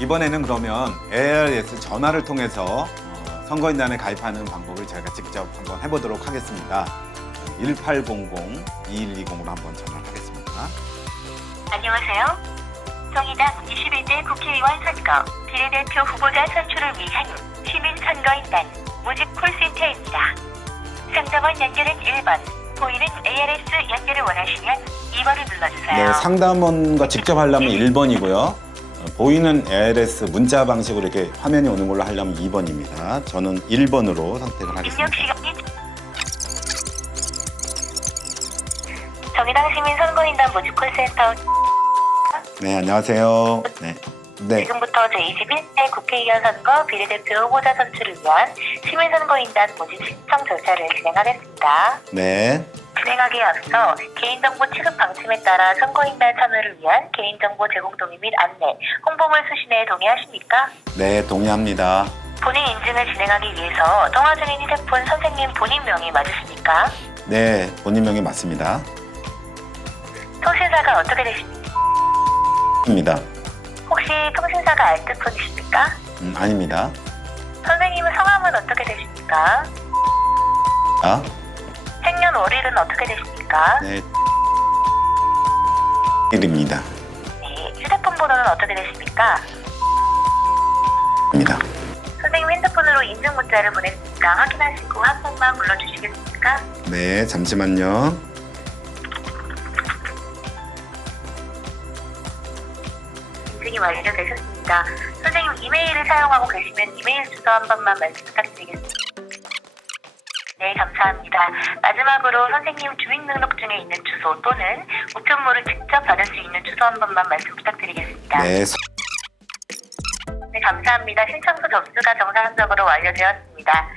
이번에는 그러면 ARS 전화를 통해서 어, 선거인단에 가입하는 방법을 제가 직접 한번 해보도록 하겠습니다. 1800-2120으로 한번 전화하겠습니다. 안녕하세요. 정의당 21대 국회의원 선거 비례대표 후보자 선출을 위한 시민선거인단 모집 콜센터입니다. 상담원 연결은 1번, 보이는 ARS 연결을 원하시면 2번을 눌러주세요. 네, 상담원과 직접 하려면 1번이고요. 보이는 ARS 문자 방식으로 이렇게 화면이 오는 걸로 하려면 2번입니다. 저는 1번으로 선택을 하겠습니다. 정의당 시민선거인단 모집 콜센터 네, 안녕하세요. 네. 네. 지금부터 제21대 국회의원 선거 비례대표 후보자 선출을 위한 시민선거인단 모집 신청 절차를 진행하겠습니다. 네. 진행하기에 앞서 개인정보 취급 방침에 따라 선거인단 참여를 위한 개인정보 제공 동의 및 안내, 홍보물 수신에 동의하십니까? 네, 동의합니다. 본인 인증을 진행하기 위해서 통화 중인 휴대폰 선생님 본인 명의 맞으십니까? 네, 본인 명이 맞습니다. 통신사가 어떻게 되십니까? 입니다. 혹시 통신사가 알뜰폰이십니까? 음, 아닙니다. 선생님은 성함은 어떻게 되십니까? 아, 생년월일은 어떻게 되십니까? 네. 1입니다. 네, 휴대폰 번호는 어떻게 되십니까? 입니다. 선생님 핸드폰으로 인증 문자를 보냈으니까 확인하시고 한 번만 불러주시겠습니까? 네, 잠시만요. 인증이 완료되셨습니다. 선생님 이메일을 사용하고 계시면 이메일 주소 한 번만 말씀 부탁드리겠습니다. 네, 감사합니다. 마지막으로 선생님 주민등록증에 있는 주소 또는 우편물을 직접 받을 수 있는 주소 한 번만 말씀 부탁드리겠습니다. 네, 서- 네, 감사합니다. 신청서 접수가 정상적으로 완료되었습니다.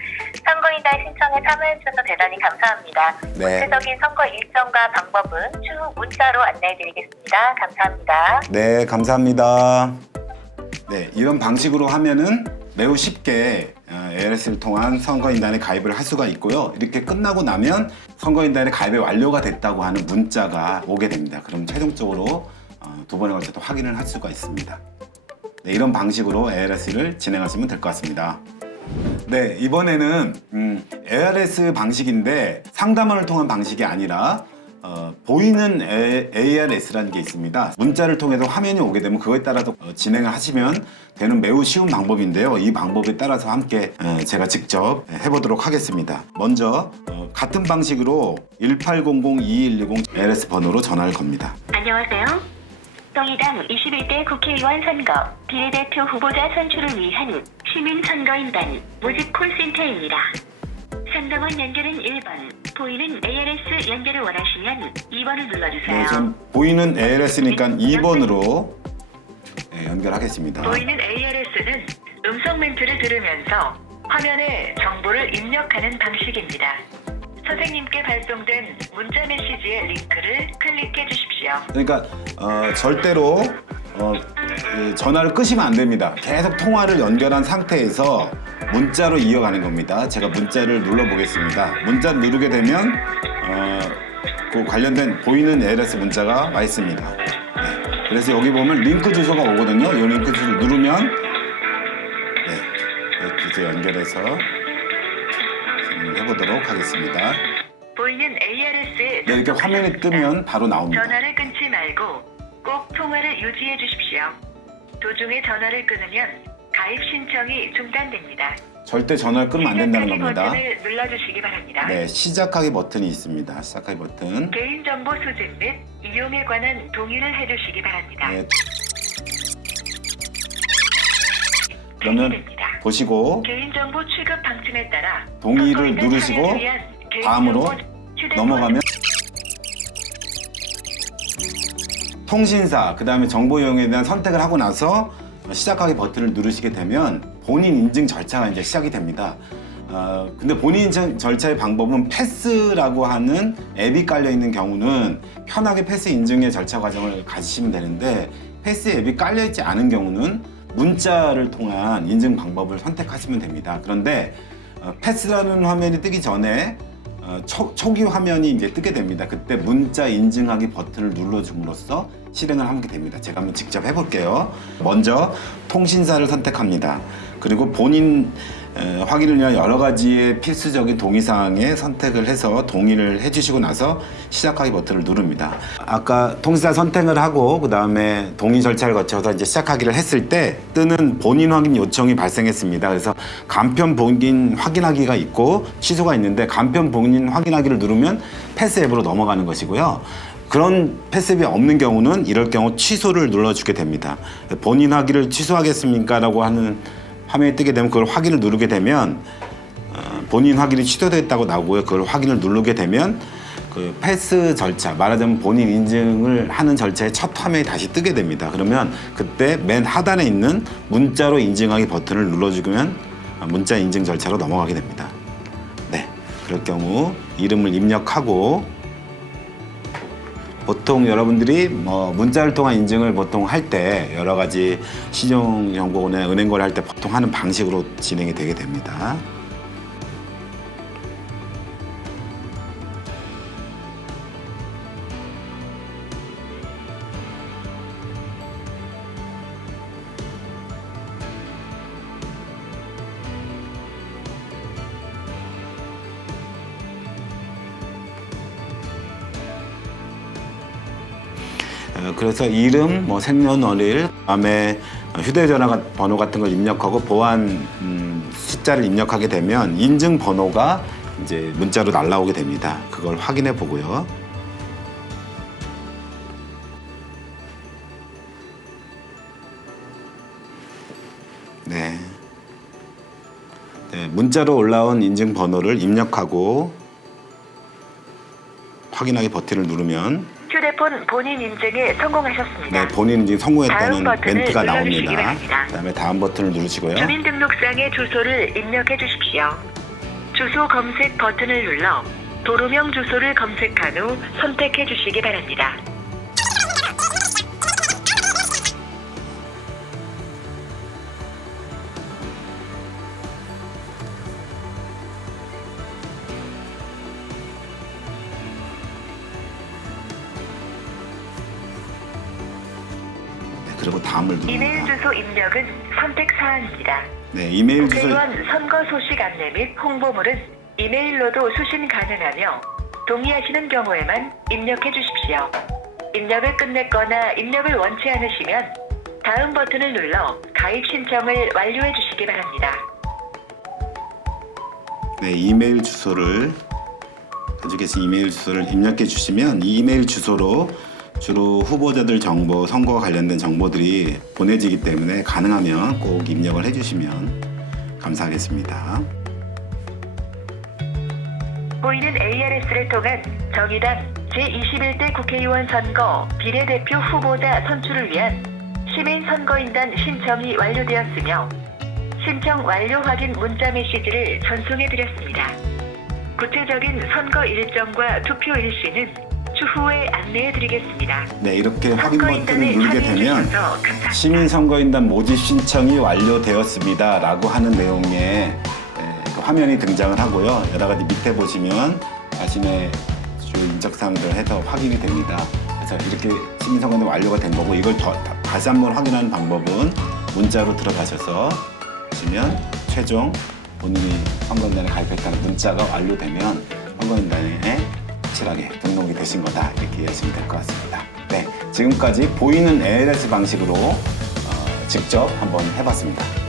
선거인단 신청에 참여해주셔서 대단히 감사합니다. 네. 구체적인 선거 일정과 방법은 추후 문자로 안내해드리겠습니다. 감사합니다. 네, 감사합니다. 네, 이런 방식으로 하면은 매우 쉽게 어, ALS를 통한 선거인단에 가입을 할 수가 있고요. 이렇게 끝나고 나면 선거인단에 가입이 완료가 됐다고 하는 문자가 오게 됩니다. 그럼 최종적으로 어, 두 번에 걸쳐서 확인을 할 수가 있습니다. 네, 이런 방식으로 ALS를 진행하시면 될 것 같습니다. 네, 이번에는 음, ARS 방식인데 상담원을 통한 방식이 아니라 어, 보이는 ARS라는 게 있습니다. 문자를 통해서 화면이 오게 되면 그거에 따라서 어, 진행을 하시면 되는 매우 쉬운 방법인데요. 이 방법에 따라서 함께 어, 제가 직접 해보도록 하겠습니다. 먼저 어, 같은 방식으로 1800-2110 ARS 번호로 전화를 겁니다. 안녕하세요. 정의당 21대 국회의원 선거 비례대표 후보자 선출을 위한 시민선거인단 모집 콜센터입니다. 상담원 연결은 1번, 보이는 ARS 연결을 원하시면 2번을 눌러주세요. 네, 전 보이는 ARS니까 2번으로 연결하겠습니다. 보이는 ARS는 음성 멘트를 들으면서 화면에 정보를 입력하는 방식입니다. 선생님께 발송된 문자 메시지의 링크를 클릭해 주십시오. 그러니까 어, 절대로 어, 그 전화를 끄시면 안 됩니다. 계속 통화를 연결한 상태에서 문자로 이어가는 겁니다. 제가 문자를 눌러보겠습니다. 문자 누르게 되면 어, 그 관련된 보이는 ARS 문자가 와 있습니다. 네. 그래서 여기 보면 링크 주소가 오거든요. 이 링크 주소를 누르면 네, 이 주소 연결해서 진행해 보도록 하겠습니다. 보이는 ARS에 네, 이렇게 화면이 뜨면 바로 나옵니다. 전화를 끊지 말고 꼭 통화를 유지해 주십시오. 도중에 전화를 끊으면 가입 신청이 중단됩니다. 절대 전화를 끊으면 안 된다는 시작하기 겁니다. 버튼을 눌러주시기 바랍니다. 네, 시작하기 버튼이 있습니다. 시작하기 버튼. 개인정보 수집 및 이용에 관한 동의를 해주시기 바랍니다. 네. 그러면 됩니다. 보시고 개인정보 취급 방침에 따라 동의를 누르시고 다음으로 넘어가면 통신사, 그 다음에 정보 이용에 대한 선택을 하고 나서 시작하기 버튼을 누르시게 되면 본인 인증 절차가 이제 시작이 됩니다. 어, 근데 본인 인증 절차의 방법은 패스라고 하는 앱이 깔려 있는 경우는 편하게 패스 인증의 절차 과정을 가지시면 되는데 패스 앱이 깔려 있지 않은 경우는 문자를 통한 인증 방법을 선택하시면 됩니다. 그런데 어, 패스라는 화면이 뜨기 전에 어, 어, 초, 초기 화면이 이제 뜨게 됩니다. 그때 문자 인증하기 버튼을 눌러줌으로써 실행을 하게 됩니다. 제가 한번 직접 해볼게요. 먼저 통신사를 선택합니다. 그리고 본인 에, 확인을 위한 여러 가지의 필수적인 동의사항에 선택을 해서 동의를 해주시고 나서 시작하기 버튼을 누릅니다. 아까 통신사 선택을 하고 그 다음에 동의 절차를 거쳐서 이제 시작하기를 했을 때 뜨는 본인 확인 요청이 발생했습니다. 그래서 간편 본인 확인하기가 있고 취소가 있는데 간편 본인 확인하기를 누르면 패스 앱으로 넘어가는 것이고요. 그런 패스앱이 없는 경우는 이럴 경우 취소를 눌러주게 됩니다. 본인 확인을 취소하겠습니까 라고 하는 화면이 뜨게 되면 그걸 확인을 누르게 되면 어, 본인 확인이 취소됐다고 나오고요. 그걸 확인을 누르게 되면 그 패스 절차, 말하자면 본인 인증을 하는 절차의 첫 화면이 다시 뜨게 됩니다. 그러면 그때 맨 하단에 있는 문자로 인증하기 버튼을 눌러주면 문자 인증 절차로 넘어가게 됩니다. 네, 그럴 경우 이름을 입력하고 보통 여러분들이 뭐 문자를 통한 인증을 보통 할 때 여러 가지 신용정보원에 은행 거래 할 때 보통 하는 방식으로 진행이 되게 됩니다. 그래서 이름, 뭐 생년월일, 그다음에 휴대전화 번호 같은 걸 입력하고 보안 음, 숫자를 입력하게 되면 인증 번호가 이제 문자로 날라오게 됩니다. 그걸 확인해 보고요. 네. 네, 문자로 올라온 인증 번호를 입력하고 확인하기 버튼을 누르면 휴대폰 본인 인증에 성공하셨습니다. 네, 본인 인증 성공했다는 다음 버튼을 멘트가 눌러주시기 나옵니다. 바랍니다. 그다음에 다음 버튼을 누르시고요. 주민등록상의 주소를 입력해 주십시오. 주소 검색 버튼을 눌러 도로명 주소를 검색한 후 선택해 주시기 바랍니다. 그리고 다음을 이메일 누릅니다. 주소 입력은 선택 사항입니다. 네, 이메일 주소 국회의원 선거 소식 안내 및 홍보물은 이메일로도 수신 가능하며 동의하시는 경우에만 입력해 주십시오. 입력을 끝냈거나 입력을 원치 않으시면 다음 버튼을 눌러 가입 신청을 완료해 주시기 바랍니다. 네, 이메일 주소를 가지고 계신 이메일 주소를 입력해 주시면 이 이메일 주소로 주로 후보자들 정보, 선거와 관련된 정보들이 보내지기 때문에 가능하면 꼭 입력을 해주시면 감사하겠습니다. 보이는 ARS를 통한 정의당 제21대 국회의원 선거 비례대표 후보자 선출을 위한 시민선거인단 신청이 완료되었으며 신청 완료 확인 문자 메시지를 전송해 드렸습니다. 구체적인 선거 일정과 투표 일시는 추후에 안내해 드리겠습니다. 네, 이렇게 확인 버튼을 누르게 되면. 시민선거인단 모집 신청이 완료되었습니다. 라고 하는 내용의 에, 그 화면이 등장을 하고요. 여러 가지 밑에 보시면 자신의 주 인적사항들 해서 확인이 됩니다. 그래서 이렇게 시민선거인단 완료가 된 거고 이걸 더, 다, 다시 한번 확인하는 방법은 문자로 들어가셔서 보시면 최종 본인이 선거인단에 가입했다는 문자가 완료되면 선거인단에 확실하게 등록이 되신 거다 이렇게 이해하시면 될 것 같습니다. 네, 지금까지 보이는 ALS 방식으로 어, 직접 한번 해봤습니다.